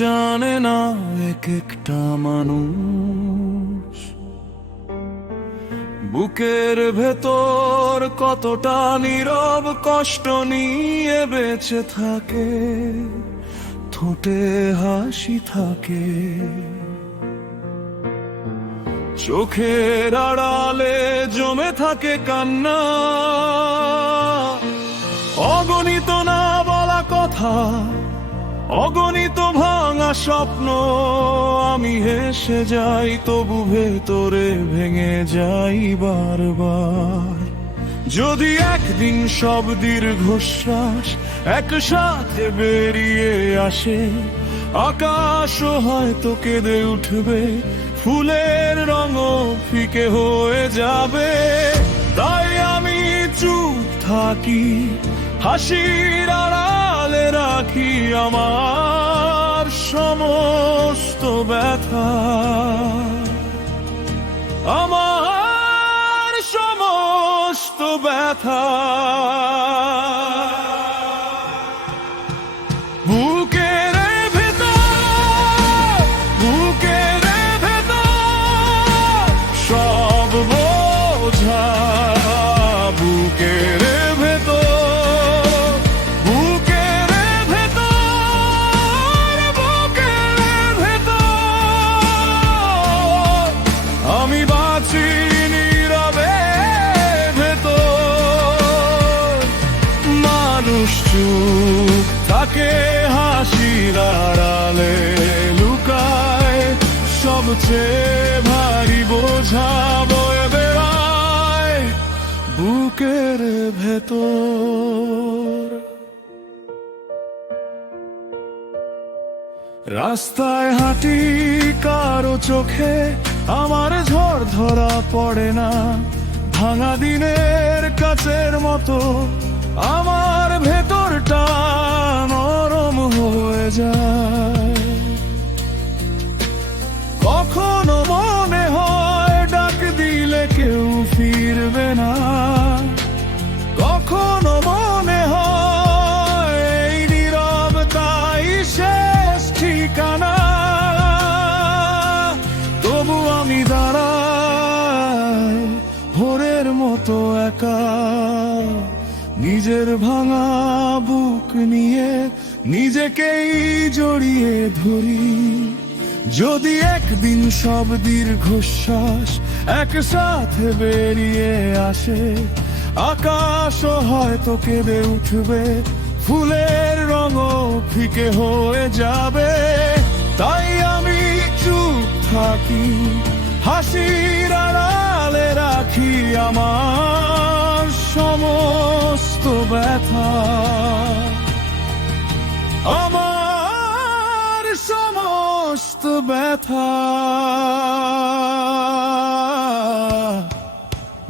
জানে না এক একটা মানুষ বুকের ভেতর কতটা নীরব কষ্ট নিয়ে বেঁচে থাকে, ঠোঁটে হাসি থাকে, চোখের আড়ালে জমে থাকে কান্না, অগণিত না বলা কথা, অগণিত ভাঙা স্বপ্ন। আমি হেসে যাই তবু ভেতরে ভেঙে যাই বারবার। যদি একদিন সব দীর্ঘশ্বাস একসাথে বেরিয়ে আসে, আকাশও হয়তো কেঁদে উঠবে, ফুলের রঙও ফিকে হয়ে যাবে। তাই আমি চুপ থাকি, হাসির আড়ালে রাখি আমার সমস্ত ব্যথা, আমার সমস্ত ব্যথা। বুকের ভেতর, বুকের ভেতর সব বোঝা, বুকের চুপ থাকে, হাসির আড়ালে লুকায়, সবচেয়ে ভারী বোঝা বয়ে বেড়ায় বুকের ভেতর। রাস্তায় হাঁটি কারো চোখে আমার ঝড় ধরা পড়ে না, ভাঙা দিনের কাচের মতো আমার ভেতরটা নরম হয়ে যায়। কখনো মনে হয় ডাক দিলে কেউ ফিরবে না, কখনো মনে হয় এই নীরবতাই শেষ ঠিকানা। তবু আমি দাঁড়াই ভোরের মতো একা, নিজের ভাঙা বুক নিয়ে নিজেকেই জড়িয়ে ধরি। যদি একদিন সব দীর্ঘশ্বাস একসাথে বেরিয়ে আসে, আকাশও হয়তো কেঁদে উঠবে, ফুলের রঙও ফিকে হয়ে যাবে। তাই আমি চুপ থাকি, হাসির আড়ালে রাখি আমার সমস্ত ব্যথা, আমার সমস্ত ব্যথা।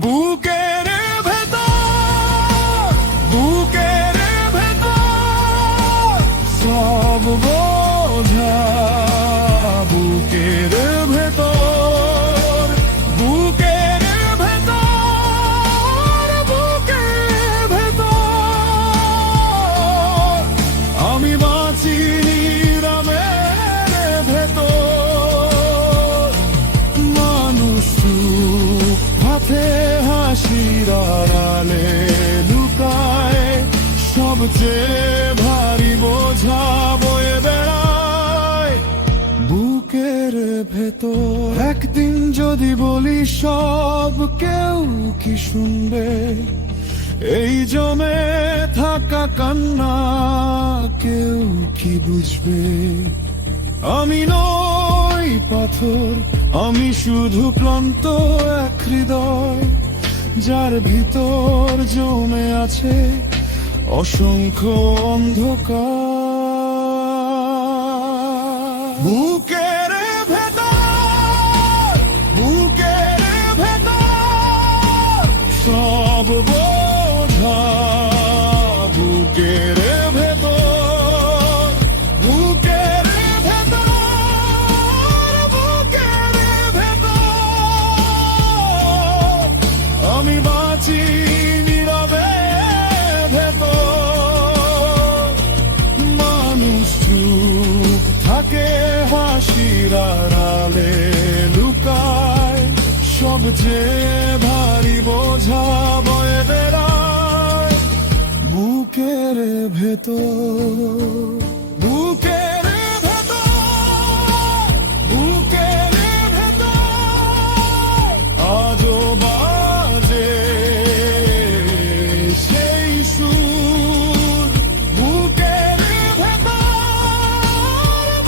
বুকের ভেতর, বুকের ভেতর সব বোঝা, বুকের ভেতর, বুকের ভেতর, বুকের ভেতর আমি বাঁচি নীরবের ভেতর। মানুষ হাতে হাসির আড়ালে লুকায়, সবচেয়ে ভারী বোঝা বয়ে বেড়ায় বুকের ভেতর। একদিন যদি বলি সব, কেউ কি শুনবে? এই জমে থাকা কান্না কেউ কি বুঝবে? আমি নই পাথর, আমি শুধু ক্লান্ত এক হৃদয়, যার ভিতর জমে আছে অসংখ্য অন্ধকার। বুকের ভেতর, বুকের ভেতর সব বোঝা, বুকের ভেতর, বুকের ভেতর, বুকের ভেতর আমি বাঁচি নীরবে ভেতর। মানুষ চুপ থাকে হাসির আড়ালে লুকায়, সবচেয়ে ভারী বোঝা বয়ে বেড়ায় বুকের ভেতর, বুকের ভেতর, বুকের ভেতর আজও বাজে সেই সুর। বুকের ভেতর,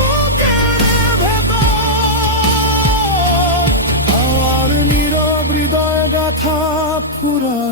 বুকের ভেতর আর নীরব হৃদয় গাথা ফুরায়